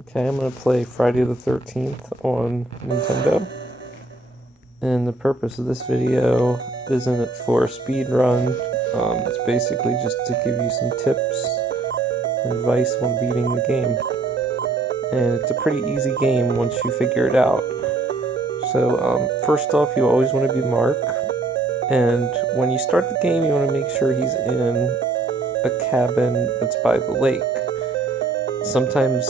Okay, I'm going to play Friday the 13th on Nintendo. And the purpose of this video isn't it for a speed run. It's basically just to give you some tips and advice on beating the game. And it's a pretty easy game once you figure it out. So first off, you always want to be Mark. And when you start the game, you want to make sure he's in a cabin that's by the lake. Sometimes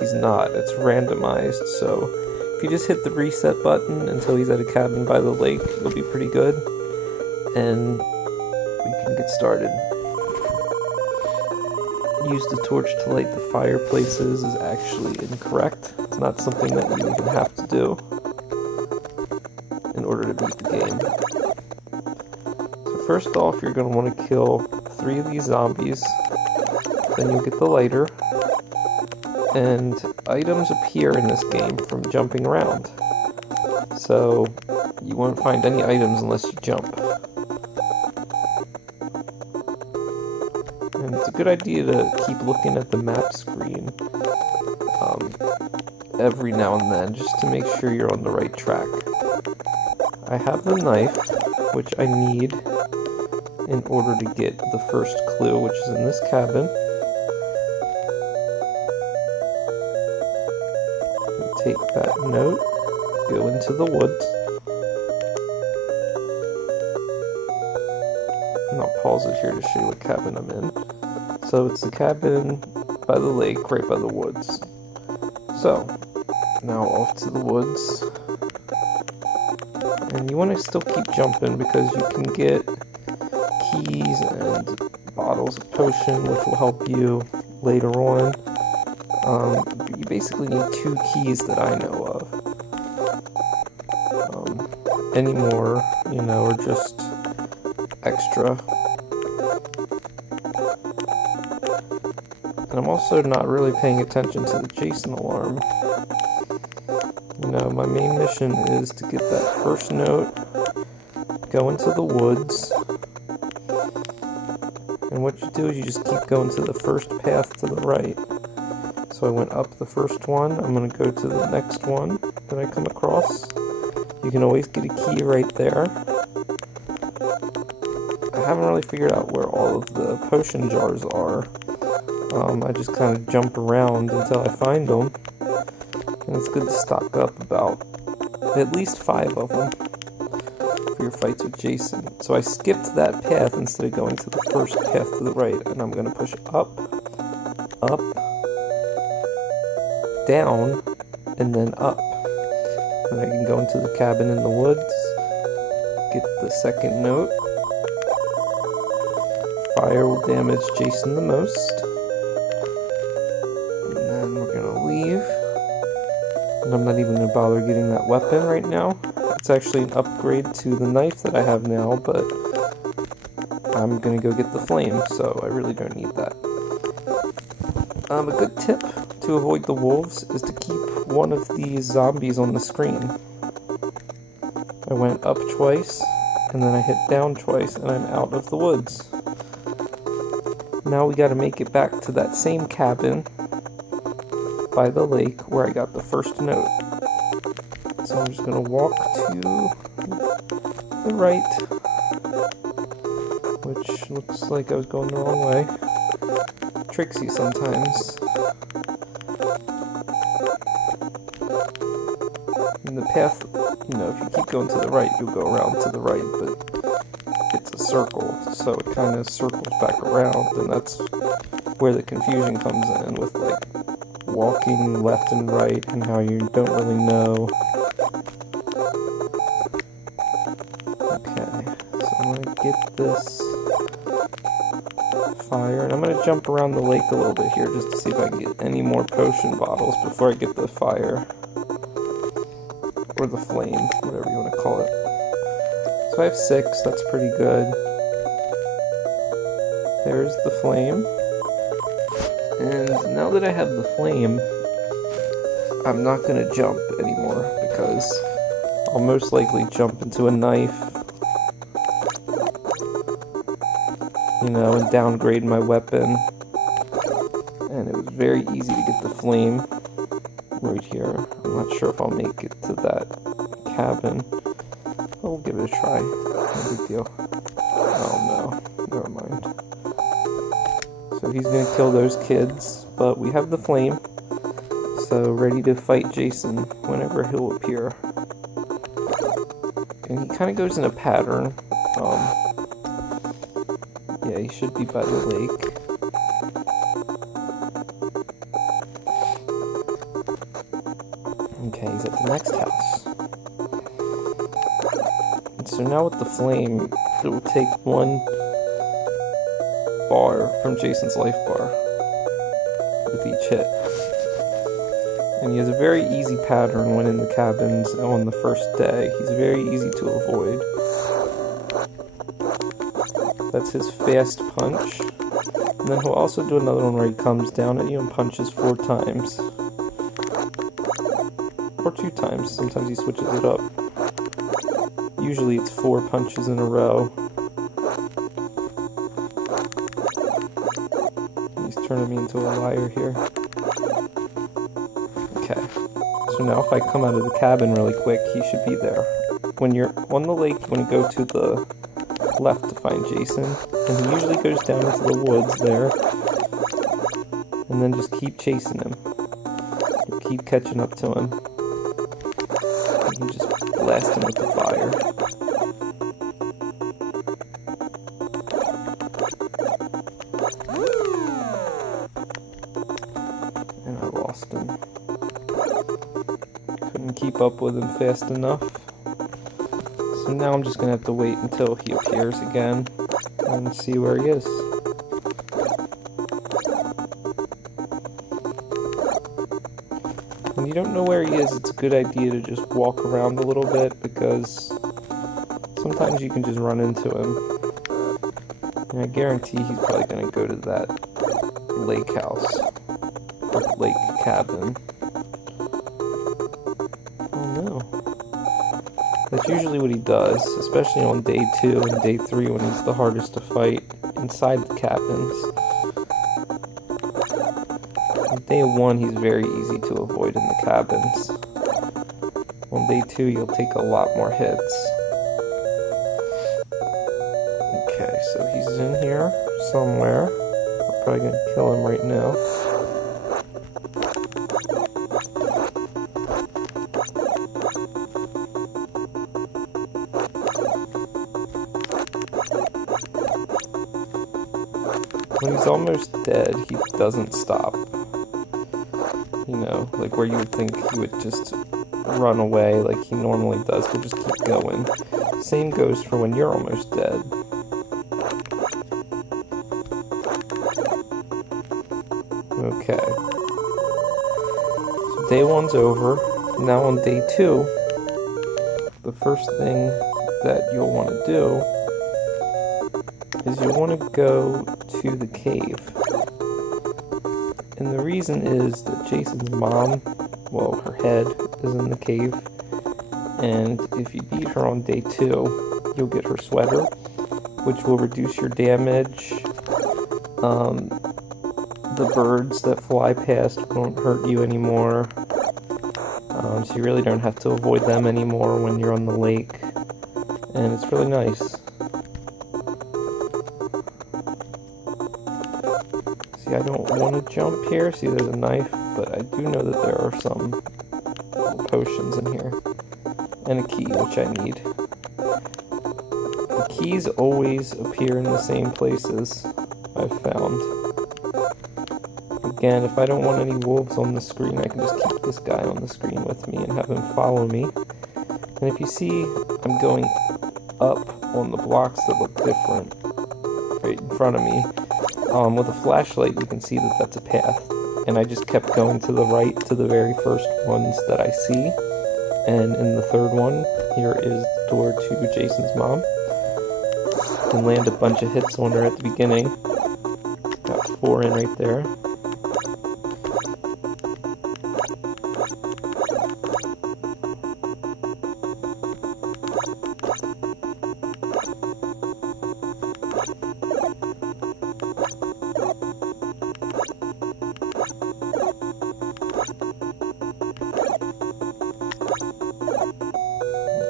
he's not, it's randomized, so if you just hit the reset button until he's at a cabin by the lake, it'll be pretty good, and we can get started. Use the torch to light the fireplaces is actually incorrect. It's not something that you even have to do in order to beat the game. So first off, you're going to want to kill 3 of these zombies, then you'll get the lighter. And items appear in this game from jumping around. So you won't find any items unless you jump. And it's a good idea to keep looking at the map screen every now and then just to make sure you're on the right track. I have the knife, which I need in order to get the first clue, which is in this cabin. Take that note, go into the woods, and I'll pause it here to show you what cabin I'm in. So it's the cabin by the lake, right by the woods. So, now off to the woods, and you want to still keep jumping because you can get keys and bottles of potion, which will help you later on. You basically need 2 keys that I know of. Any more, are just extra. And I'm also not really paying attention to the Jason alarm. My main mission is to get that first note, go into the woods, and what you do is you just keep going to the first path to the right. So I went up the first one, I'm going to go to the next one that I come across. You can always get a key right there. I haven't really figured out where all of the potion jars are. I just kind of jump around until I find them. And it's good to stock up about at least 5 of them for your fights with Jason. So I skipped that path instead of going to the first path to the right. And I'm going to push up, down, and then up. And I can go into the cabin in the woods, get the second note. Fire will damage Jason the most. And then we're gonna leave. And I'm not even gonna bother getting that weapon right now. It's actually an upgrade to the knife that I have now, but I'm gonna go get the flame, so I really don't need that. A good tip to avoid the wolves is to keep one of these zombies on the screen. I went up twice, and then I hit down twice, and I'm out of the woods. Now we gotta make it back to that same cabin by the lake where I got the first note. So I'm just gonna walk to the right, which looks like I was going the wrong way. Tricks you sometimes. And the path, if you keep going to the right, you'll go around to the right, but it's a circle, so it kind of circles back around, and that's where the confusion comes in with, walking left and right, and how you don't really know. Okay, so I'm going to get this fire, and I'm going to jump around the lake a little bit here just to see if I can get any more potion bottles before I get the fire, or the flame, whatever you want to call it. So I have 6, that's pretty good. There's the flame, and now that I have the flame, I'm not going to jump anymore, because I'll most likely jump into a knife, and downgrade my weapon, and it was very easy to get the flame. right here. I'm not sure if I'll make it to that cabin. We'll give it a try. No big deal. Oh no, never mind. So he's gonna kill those kids, but we have the flame, so ready to fight Jason whenever he'll appear. And he kind of goes in a pattern. Yeah, he should be by the lake. Okay, he's at the next house. And so now with the flame, it will take one bar from Jason's life bar with each hit. And he has a very easy pattern when in the cabins on the first day. He's very easy to avoid. That's his fast punch. And then he'll also do another one where he comes down at you and punches 4 times. Or 2 times. Sometimes he switches it up. Usually it's 4 punches in a row. He's turning me into a liar here. Okay. So now if I come out of the cabin really quick, he should be there. When you're on the lake, when you go to the left to find Jason, and he usually goes down into the woods there, and then just keep chasing him. You'll keep catching up to him. You can just blast him with the fire. And I lost him. Couldn't keep up with him fast enough. So now I'm just going to have to wait until he appears again and see where he is. When you don't know where he is, it's a good idea to just walk around a little bit, because sometimes you can just run into him. And I guarantee he's probably going to go to that lake house, or lake cabin. Oh no. That's usually what he does, especially on day 2 and day 3 when he's the hardest to fight inside the cabins. On day 1 he's very easy to avoid in the cabins. On day 2 you'll take a lot more hits. Okay, so he's in here somewhere. I'm probably gonna kill him right now. When he's almost dead, he doesn't stop. You know, like where you would think he would just run away like he normally does. He'll just keep going. Same goes for when you're almost dead. Okay. So day 1's over. Now on day 2, the first thing that you'll want to do is you'll want to go to the cave. And the reason is that Jason's mom, well, her head is in the cave, and if you beat her on day 2, you'll get her sweater, which will reduce your damage. The birds that fly past won't hurt you anymore, so you really don't have to avoid them anymore when you're on the lake, and it's really nice. See, I don't want to jump here. See, there's a knife, but I do know that there are some potions in here. And a key, which I need. The keys always appear in the same places, I've found. Again, if I don't want any wolves on the screen, I can just keep this guy on the screen with me and have him follow me. And if you see, I'm going up on the blocks that look different right in front of me. With a flashlight, you can see that that's a path, and I just kept going to the right to the very first ones that I see, and in the third one, here is the door to Jason's mom. And land a bunch of hits on her at the beginning. Got 4 in right there.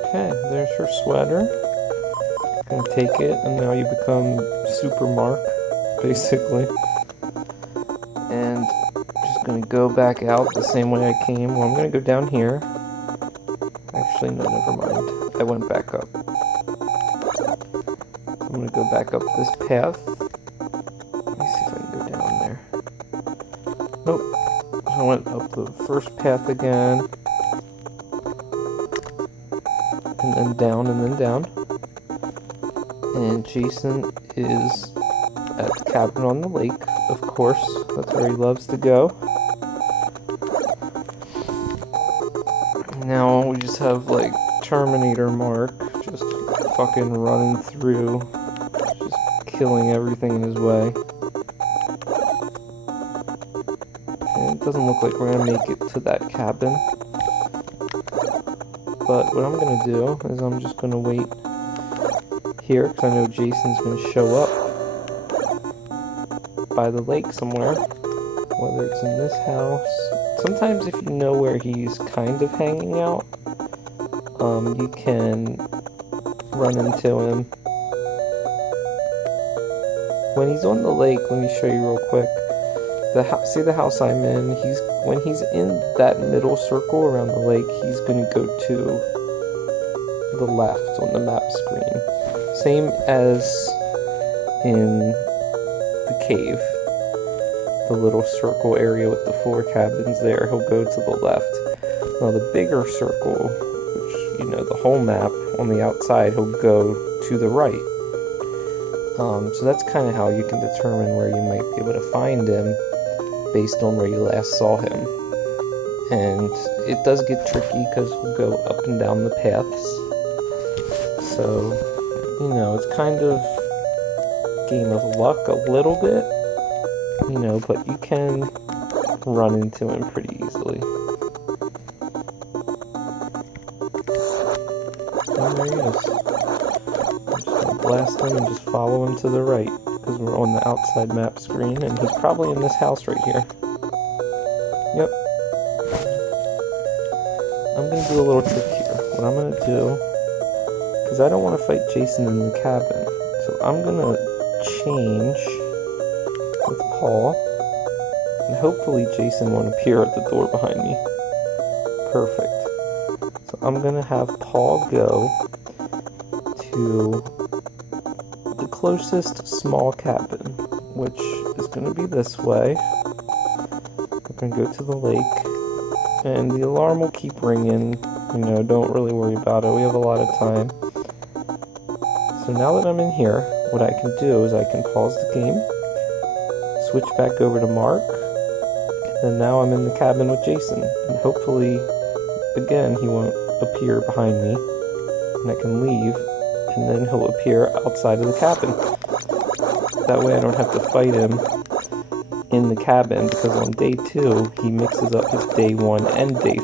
Okay, there's her sweater. Gonna take it, and now you become Super Mark, basically. And just gonna go back out the same way I came. Well, I'm gonna go down here. Actually, no, never mind. I went back up. I'm gonna go back up this path. Let me see if I can go down there. Nope. So I went up the first path again. And then down, and then down. And Jason is at the cabin on the lake, of course. That's where he loves to go. Now we just have, like, Terminator Mark just fucking running through, just killing everything in his way. And it doesn't look like we're gonna make it to that cabin. But what I'm gonna do is I'm just gonna wait here, because I know Jason's gonna show up by the lake somewhere, whether it's in this house. Sometimes if you know where he's kind of hanging out, you can run into him. When he's on the lake, let me show you real quick. See the house I'm in? When he's in that middle circle around the lake, he's going to go to the left on the map screen. Same as in the cave. The little circle area with the 4 cabins there, he'll go to the left. Now the bigger circle, which, you know, the whole map on the outside, he'll go to the right. So that's kind of how you can determine where you might be able to find him based on where you last saw him. And it does get tricky because he'll go up and down the paths. So, you know, it's kind of game of luck a little bit. You know, but you can run into him pretty easily. And there he is. I'm just gonna blast him and just follow him to the right, because we're on the outside map screen, and he's probably in this house right here. Yep. I'm gonna do a little trick here. What I'm gonna do, because I don't want to fight Jason in the cabin, so I'm gonna change with Paul, and hopefully Jason won't appear at the door behind me. Perfect. So I'm gonna have Paul go to the closest small cabin, which is gonna be this way. We're gonna go to the lake, and the alarm will keep ringing. You know, don't really worry about it. We have a lot of time. So now that I'm in here, what I can do is I can pause the game, switch back over to Mark, and then now I'm in the cabin with Jason, and hopefully, again, he won't appear behind me, and I can leave, and then he'll appear outside of the cabin. That way I don't have to fight him in the cabin, because on day 2, he mixes up his day 1 and day